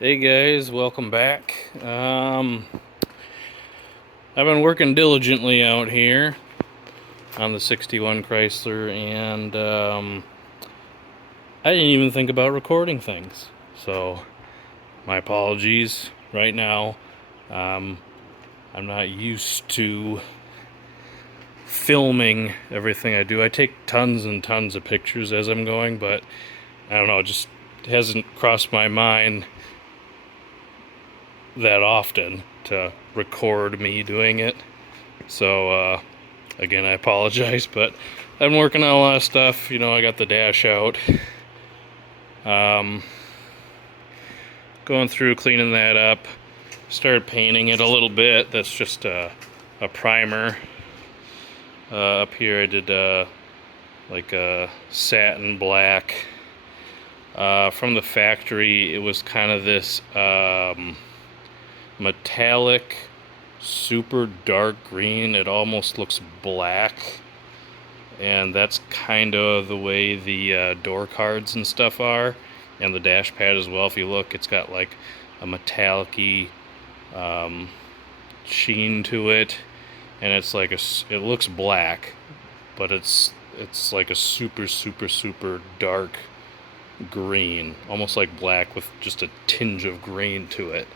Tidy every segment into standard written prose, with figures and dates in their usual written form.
Hey guys, welcome back. I've been working diligently out here on the 61 Chrysler, and I didn't even think about recording things. So, my apologies right now. Um, I'm not used to filming everything I do. I take tons and tons of pictures as I'm going, but I don't know, it just hasn't crossed my mind that often to record me doing it. So, again, I apologize, but I've been working on a lot of stuff. I got the dash out. Um, Going through, cleaning that up. Started painting it a little bit. That's just a primer. Up here I did like a satin black. From the factory, it was kind of this metallic, super dark green. It almost looks black. And that's kind of the way the door cards and stuff are, and the dash pad as well. If you look, it's got like a metallic-y sheen to it, and it's like it looks black, but it's like a super super super dark green, almost like black with just a tinge of green to it,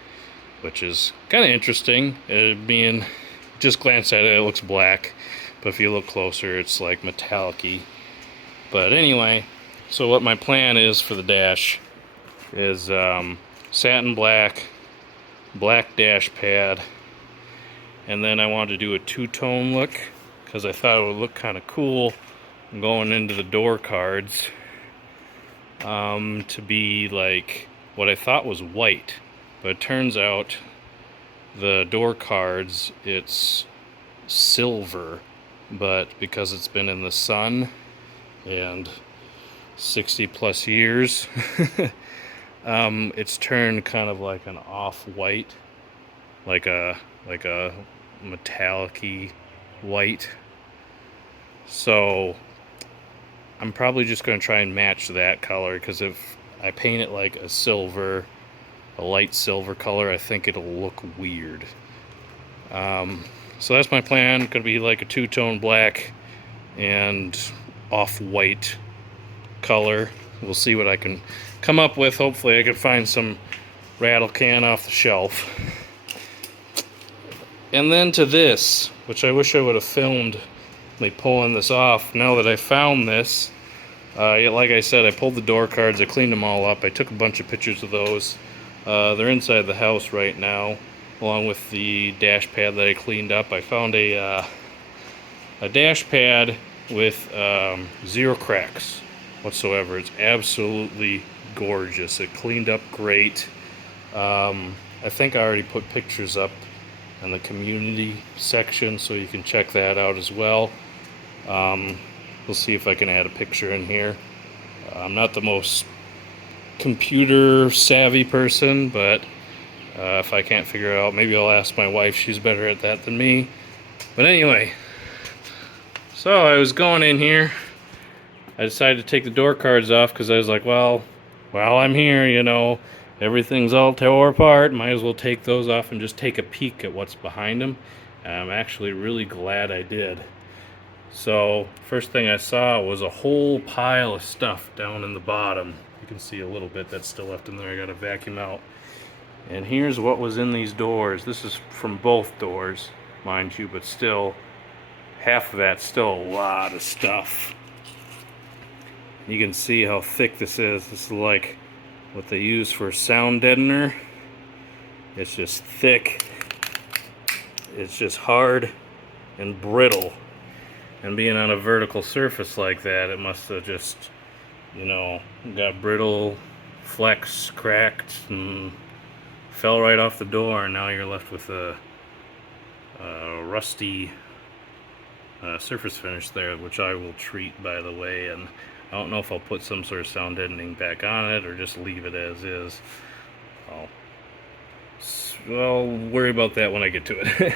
which is kind of interesting. Being just glance at it, it looks black, but if you look closer, it's like metallic-y. But anyway, so what my plan is for the dash is satin black, black dash pad, and then I wanted to do a two-tone look because I thought it would look kind of cool going into the door cards, to be like what I thought was white, but it turns out the door cards, it's silver, but because it's been in the sun and 60 plus years, it's turned kind of like an off-white, like a metallic-y white. So I'm probably just going to try and match that color, because if I paint it like a light silver color, I think it'll look weird. So that's my plan. Going to be like a two-tone black and off-white color. We'll see what I can come up with. Hopefully I can find some rattle can off the shelf. And then to this, which I wish I would have filmed me pulling this off. Now that I found this, like I said, I pulled the door cards, I cleaned them all up, I took a bunch of pictures of those. They're inside the house right now, along with the dash pad that I cleaned up. I found a dash pad with 0 cracks whatsoever. It's absolutely gorgeous. It cleaned up great. I think I already put pictures up in the community section, so you can check that out as well. We'll see if I can add a picture in here. I'm not the most computer savvy person, but if I can't figure it out, maybe I'll ask my wife. She's better at that than me. But anyway, so I was going in here. I decided to take the door cards off because I was like, well, while I'm here, everything's all tore apart. Might as well take those off and just take a peek at what's behind them. And I'm actually really glad I did. So, first thing I saw was a whole pile of stuff down in the bottom. You can see a little bit that's still left in there. I gotta vacuum out. And here's what was in these doors. This is from both doors, mind you, but still, half of that's still a lot of stuff. You can see how thick this is. This is like what they use for sound deadener. It's just thick. It's just hard and brittle. And being on a vertical surface like that, it must have just, got brittle, flexed, cracked, and fell right off the door, and now you're left with a rusty surface finish there, which I will treat, by the way. And I don't know if I'll put some sort of sound deadening back on it or just leave it as is. I'll worry about that when I get to it.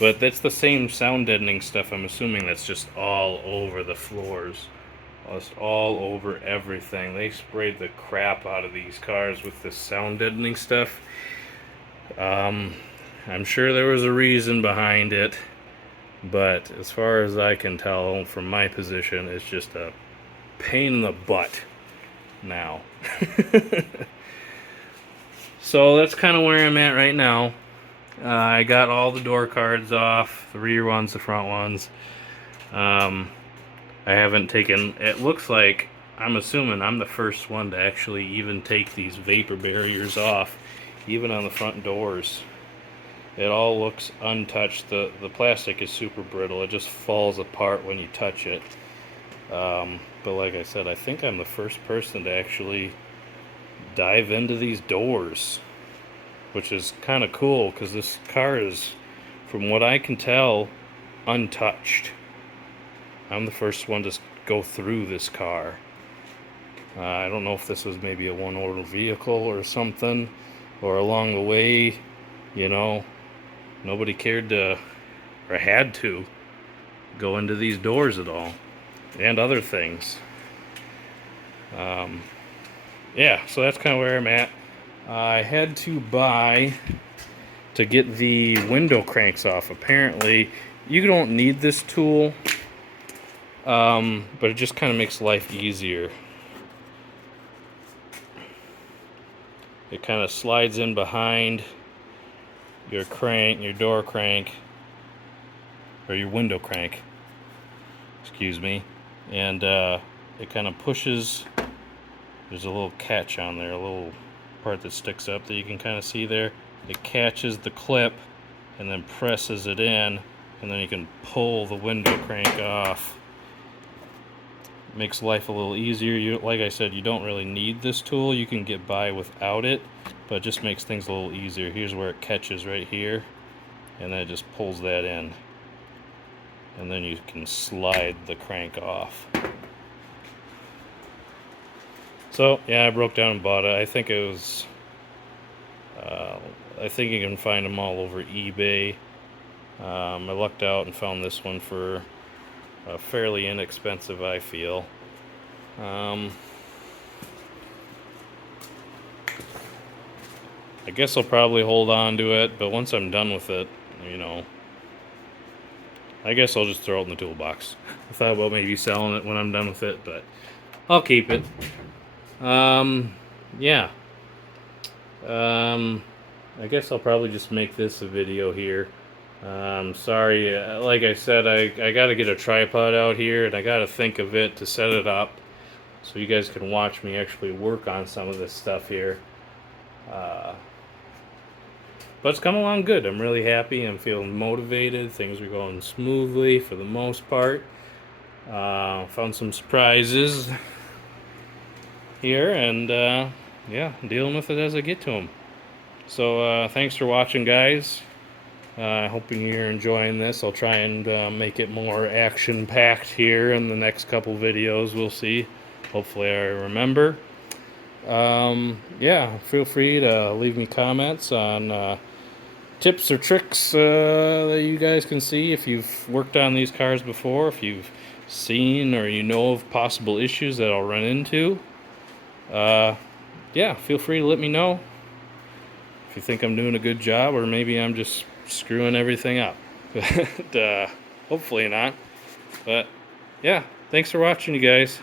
But that's the same sound deadening stuff, I'm assuming, that's just all over the floors Just all over everything. They sprayed the crap out of these cars with this sound deadening stuff. I'm sure there was a reason behind it, but as far as I can tell from my position, it's just a pain in the butt now. So that's kind of where I'm at right now. I got all the door cards off, the rear ones, the front ones. I haven't taken, it looks like, I'm assuming I'm the first one to actually even take these vapor barriers off, even on the front doors. It all looks untouched. The plastic is super brittle. It just falls apart when you touch it. But like I said, I think I'm the first person to actually dive into these doors, which is kind of cool because this car is, from what I can tell, untouched. I'm the first one to go through this car. I don't know if this was maybe a one-order vehicle or something, or along the way, you know, nobody cared to, or had to, go into these doors at all, and other things. Yeah, so that's kind of where I'm at. I had to buy, to get the window cranks off. Apparently, you don't need this tool, but it just kind of makes life easier. It kind of slides in behind your crank, your door crank, or your window crank, excuse me, and it kind of pushes. There's a little catch on there, a little part that sticks up that you can kind of see there. It catches the clip and then presses it in, and then you can pull the window crank off. Makes life a little easier. Like I said, you don't really need this tool. You can get by without it, but it just makes things a little easier. Here's where it catches right here, and then it just pulls that in, and then you can slide the crank off. So yeah, I broke down and bought it. I think it was, I think you can find them all over eBay. I lucked out and found this one for fairly inexpensive, I feel. I guess I'll probably hold on to it, but once I'm done with it, you know, I guess I'll just throw it in the toolbox. I thought about maybe selling it when I'm done with it, but I'll keep it. Yeah. I guess I'll probably just make this a video here. Sorry, like I said, I gotta get a tripod out here, and I gotta think of it to set it up so you guys can watch me actually work on some of this stuff here. But it's coming along good. I'm really happy. I'm feeling motivated. Things are going smoothly for the most part. Found some surprises here, and yeah, dealing with it as I get to them. So thanks for watching, guys. Hoping you're enjoying this. I'll try and make it more action-packed here in the next couple videos. We'll see. Hopefully I remember. Yeah, feel free to leave me comments on tips or tricks that you guys can see if you've worked on these cars before, if you've seen or you know of possible issues that I'll run into. Yeah, feel free to let me know if you think I'm doing a good job, or maybe I'm just screwing everything up. But hopefully not. But yeah, thanks for watching, you guys.